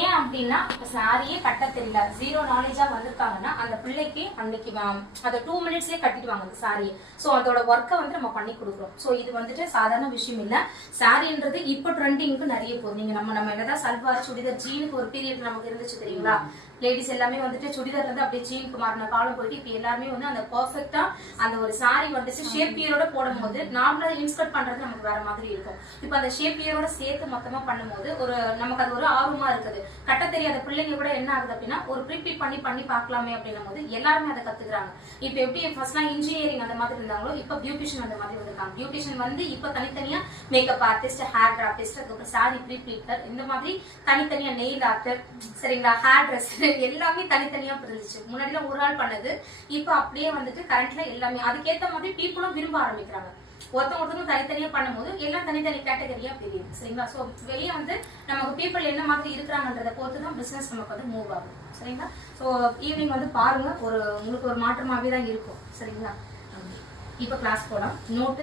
ஏன் அப்படின்னா சாரியே கட்ட தெரியல, ஜீரோ நாலேஜா வந்திருக்காங்கன்னா அந்த பிள்ளைக்கு அன்னைக்கு அதை 2 மினிட்ஸ்லயே கட்டிடுவாங்க அந்த சாரியை. ஸோ அதோட ஒர்க்கை வந்து நம்ம பண்ணி கொடுக்குறோம். ஸோ இது வந்துட்டு சாதாரண விஷயம் இல்லை. சாரின்றது இப்போ ட்ரெண்டிங்க்கு நிறைய போகுது. நீங்க நம்ம என்னதான் சல்வார் சுடிதார் ஜீனுக்கு ஒரு பீரியட் நமக்கு இருந்துச்சு தெரியுங்களா? லேடிஸ் எல்லாமே வந்துட்டு சுடிதார் இருந்து அப்படியே ஜீனுக்கு மாறின காலம் போயிட்டு இப்ப எல்லாருமே வந்து அந்த பெர்ஃபெக்டா அந்த ஒரு சாரி வந்துட்டு ஷேப்பியரோட போடும் போது நார்மலா இன்ஸ்கர்ட் பண்றது நமக்கு வேற மாதிரி இருக்கும். இப்ப அந்த ஷேப்பியரோட சேர்த்து மொத்தமா பண்ணும்போது ஒரு நமக்கு அது ஒரு ஆர்வமா இருக்குது. கட்ட தெரியாத பிள்ளைங்க கூட என்ன ஆகுது அப்படின்னா ஒரு ப்ரிப்பீட் பண்ணி பார்க்கலாமே அப்படின்னும் போது எல்லாருமே அதை கத்துக்கிறாங்க. இப்ப எப்படி ஃபர்ஸ்ட்லாம் இன்ஜினியரிங் அந்த மாதிரி இருந்தாங்களோ இப்ப பியூட்டிஷியன் அந்த மாதிரி வந்திருக்காங்க. பியூட்டிஷியன் வந்து இப்ப தனித்தனியா மேக்கப் ஆர்டிஸ்ட், ஹேர் டிராபிஸ்ட், அதுக்கப்புறம் சாரி ப்ரீப்ளீட்டர், இந்த மாதிரி தனித்தனியா நெயில் ஆர்டர், சரிங்களா, ஹேர் ட்ரெஸ் எல்லாமே தனித்தனியா பிரிஞ்சிச்சு. முன்னாடிலாம் ஒரு ஆள் பண்ணது, இப்ப அப்படியே வந்துட்டு கரண்ட்ல எல்லாமே அதுக்கேற்ற மாதிரி பீப்புளும் விரும்ப ஆரம்பிக்கிறாங்க. ஒருத்தவங்க தனித்தனியா பண்ணும்போது எல்லாம் தனித்தனி கேட்டகரியா தெரியுது. சரிங்களா? ஸோ வெளியே வந்து நமக்கு பீப்புள் என்ன மாதிரி இருக்கிறாங்கன்றத பொறுத்து தான் பிசினஸ் நமக்கு வந்து மூவ் ஆகும். சரிங்களா? ஸோ ஈவினிங் வந்து பாருங்க, உங்களுக்கு ஒரு மாற்றமாவே தான் இருக்கும். சரிங்களா? இப்ப கிளாஸ் போலாம். நோட்டு